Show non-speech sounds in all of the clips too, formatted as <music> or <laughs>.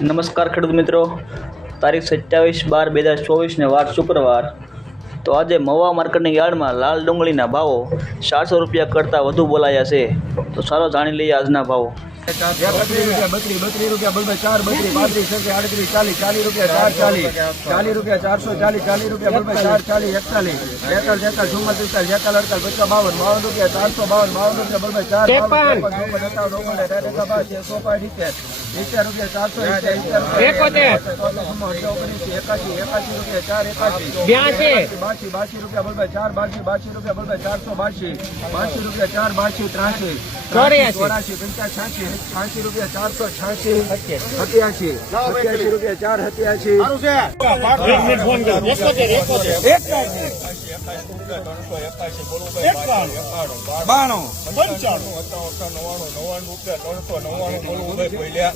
નમસ્કાર ખેડૂત મિત્રો તારીખ સત્યાવીસ બાર બે હજાર ચોવીસને વાર શુક્રવાર તો આજે મવા માર્કેટની યાર્ડમાં લાલ ડુંગળીના ભાવો ચારસો રૂપિયા કરતાં વધુ બોલાયા છે તો ચાલો જાણી લઈએ આજના ભાવો ચારસો બાવન બાવન રૂપિયા રૂપિયા બલભાઈ ચાર બાવન ચોપન સત્તાવન ઓગણ સાઠ એકા બાસી એકસો પાંચ ઇત્યાર ઇત્યાર રૂપિયા ચારસો ઇત્યાર એકાસી એકાસી રૂપિયા ચાર એકાસી બાસી બાસી રૂપિયા બલભાઈ ચાર બાસી બાસી રૂપિયા બલભાઈ ચારસો બાસી બાસી રૂપિયા ચાર બાસી ત્રાસી ચોરાસી પંચાસ છ્યાસી છ્યાસી રૂપિયા ચારસો છ્યાસી સત્યાસી સત્યાસી રૂપિયા ચાર સત્યાસી બાણું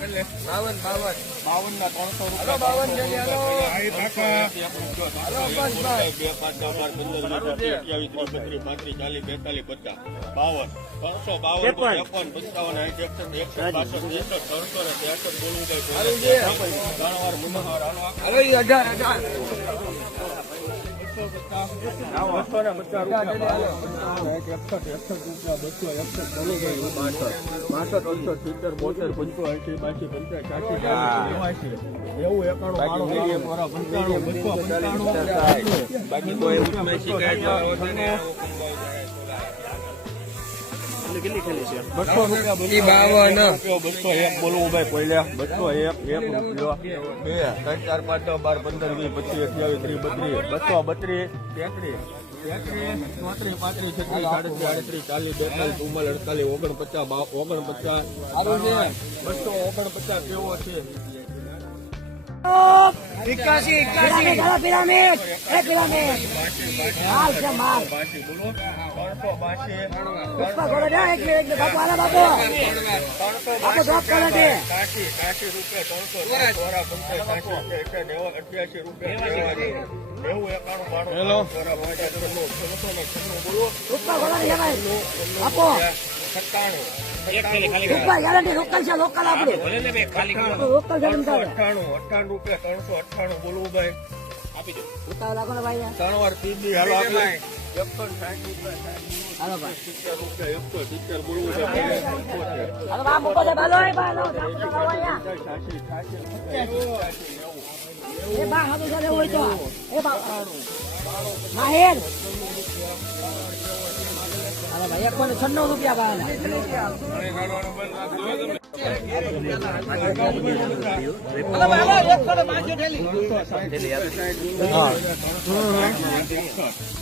બાવન બાવન. બાવન ના ત્રણસો રૂપિયા બાવન બાવન ત્રણસો બાવન ત્રેપન. પંચાવન સાઠ એકસઠ બાસઠ ત્રેસઠ ત્રણસો ને ત્રેસઠ બોલવું કઈ ત્રણ વાર હવે અઢાર અઢાર. બસો ને પચાસ રૂપિયા બસો એકસઠ બોલવું કઈ બાસઠ બાસઠ સિત્તેર બોતેર પંચોએસી બાસી પંચાસ એવું એકાણું પંચાણું બસો પંચાણું બાકી કોઈ બસો રૂપિયા બાવન બસો એક બોલવું ભાઈ પહેલા બસો એક એક રૂપિયો બે ત્રણ ચાર પાંચ બાર પંદર વીસ પચીસ અઠ્યાવીસ ત્રીસ બત્રીસ બસો બત્રીસ તેત્રીસ ચોત્રીસ પાંત્રીસ છત્રીસ સાડત્રીસ આડત્રીસ ચાલીસ બેતાલીસ ચુમ્માલીસ અડતાલીસ ઓગણપચાસ ઓગણપચાસ બસો ઓગણપચાસ કેવો છે એકાસી એકાસી પિરામિડ પિરામિડ માલ છે માલ બોલો દે રૂપિયા ગેરંટી લોકલ છે લોકલ આપણું. લોકલ અઠ્ઠાણું અઠ્ઠાણું રૂપિયા ત્રણસો અઠ્ઠાણું બોલવું ભાઈ. આપી ને ભાઈ ત્રણ વાર તીજી હાલો આપણે એકસો સાઠ રૂપિયા ભાઈ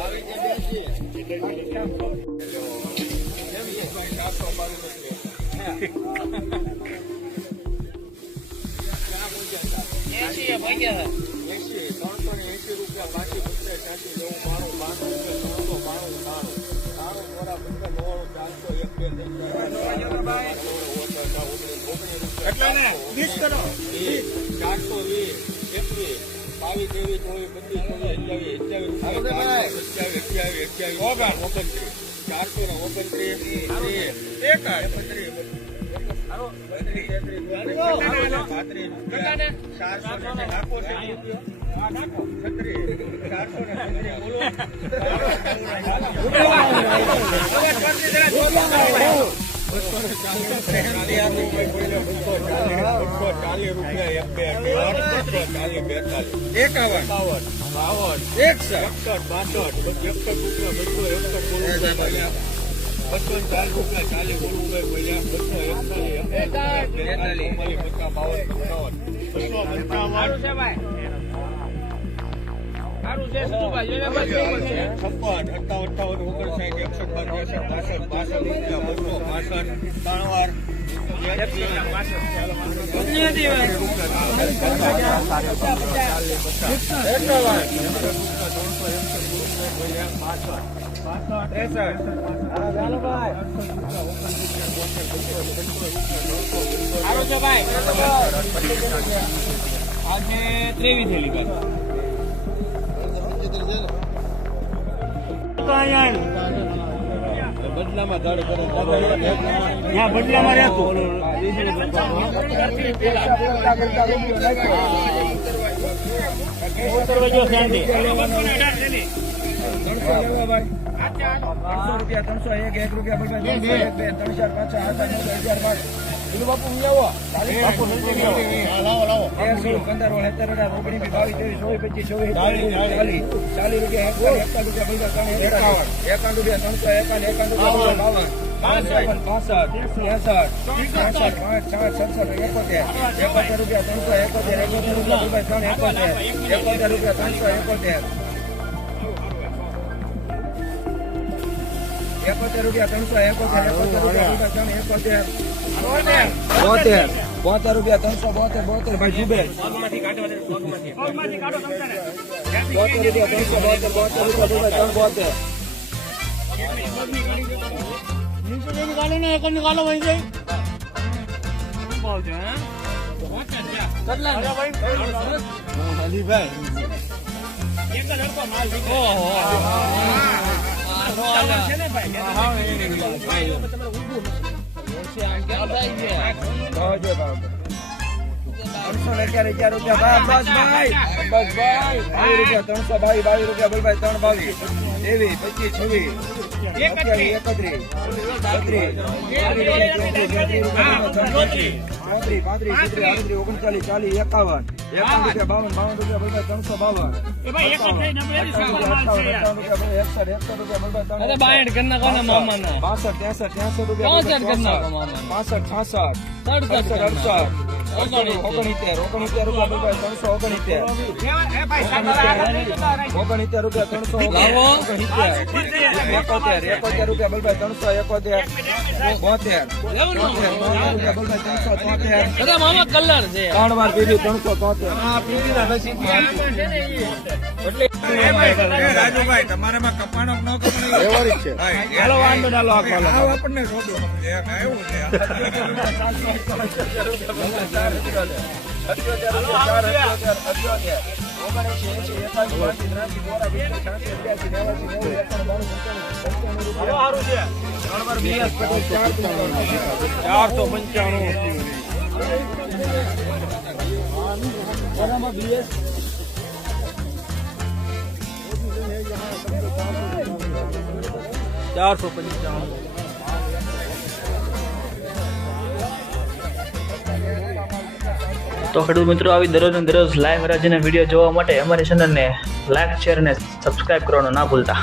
બોલવું છે પંચોતેર હાલો બા મૂકો છે બાલો એ બાલો સાપુતા લાવો અહીંયા છ્યાસી છ્યાસી એ બા હાથું એક લેવું હોય તો એ બા એક મને છન્નું રૂપિયા ચારસો વીસ, એકવીસ. બાવીસ ત્રેવીસ ચોવીસ પચીસ છવ્વીસ અઠ્યાવીસ અઠ્યાવીસ અઠ્યાવીસ અઠ્યાવીસ ઓગણ ઓગણત્રીસ ચારસો ને ઓગણત્રીસ ચારસો ને નાખો છે એકાવન બાવન એકસઠ બાસઠ એકસઠ રૂપિયા બસો એકસઠ બસો ચાલીસ રૂપિયા ચાલીસ ભાઈ. બોલ્યા બસો એકતાલીસ એકતાલીસ પચાસ બાવન પંચાવન બસો પંચાવન છપ્પન અઠાવન અઠાવન ઓગણસાઠ એકસો ત્રેસઠ પાસઠ પાસઠ રૂપિયા બસો પાસઠ ત્રેવીસ વાર ત્રણસો એક એક રૂપિયા ત્રણ ચાર પાંચ આઠ આઠ નવ દસ બાપુ બાર બીજું બાપુ લાવો તેરસો પંદર અઢાર ઓગણીસ બાવીસ ત્રેવીસ ચોવીસ પચીસ ચોવીસ ચાલીસ ચાલીસ રૂપિયા એકાવન રૂપિયા એકાવન. રૂપિયા ત્રણસો એકાવન એકાવન રૂપિયા બાવન. એકોતેર. રૂપિયા ત્રણસો એકોતેર એકોતેર રૂપિયા ત્રણ એકોતેર. એકોતેર રૂપિયા ત્રણસો એકોતેર. એકોતેર રૂપિયા ત્રણસો એકોતેર એકોતેર રૂપિયા બોતેર બોતેર રૂપિયા ત્રણસો બોતેર બોતેર ભાઈ જુબે બોતેર રૂપિયા ત્રણસો બોતેર બોતેર રૂપિયા ત્રણ બોતેર ત્રણસો ને અગિયાર અગિયાર રૂપિયા બસ ભાઈ બસ ભાઈ બાવીસ રૂપિયા ત્રણસો બાવીસ બાવીસ રૂપિયા બોલ ભાઈ ત્રણ બાવીસ એવી પચીસ છવ્વીસ ઓગણચાલીસ ચાલીસ એકાવન એકાવન રૂપિયા બાવન બાવન રૂપિયા બોલ ત્રણસો બાવન બાસઠ ત્રેસઠ ત્રેસઠ રૂપિયા પાસઠ છાસઠ. સડસઠ અડસઠ. ઓગણીતેર ઓગણીતેર રૂપિયા ત્રણસો ઓગણીતેર ઓગણીતેર રૂપિયા ત્રણસો એકોતેર એકોતેર રૂપિયા બોલ ભાઈ ત્રણસો એકોતેર. બોતેર. ત્રણસો તોતેર ત્રણ વાર પીધી ત્રણસો તોતેર રાજુભાઈ તમારામાં કપાણો ન કપાણો વ્યવહારિક છે. હાલો વાંધો ના લો આપણને <laughs> શોધો એવું છે ચારસો પંચાણું ચારસો પંચાણું તો ખેડૂત મિત્રો, આવી દરરોજ દરરોજ લાઈવ હરાજીના વીડિયો જોવા માટે અમારી ચેનલને લાઈક શેર અને સબસ્ક્રાઈબ કરવાનું ના ભૂલતા.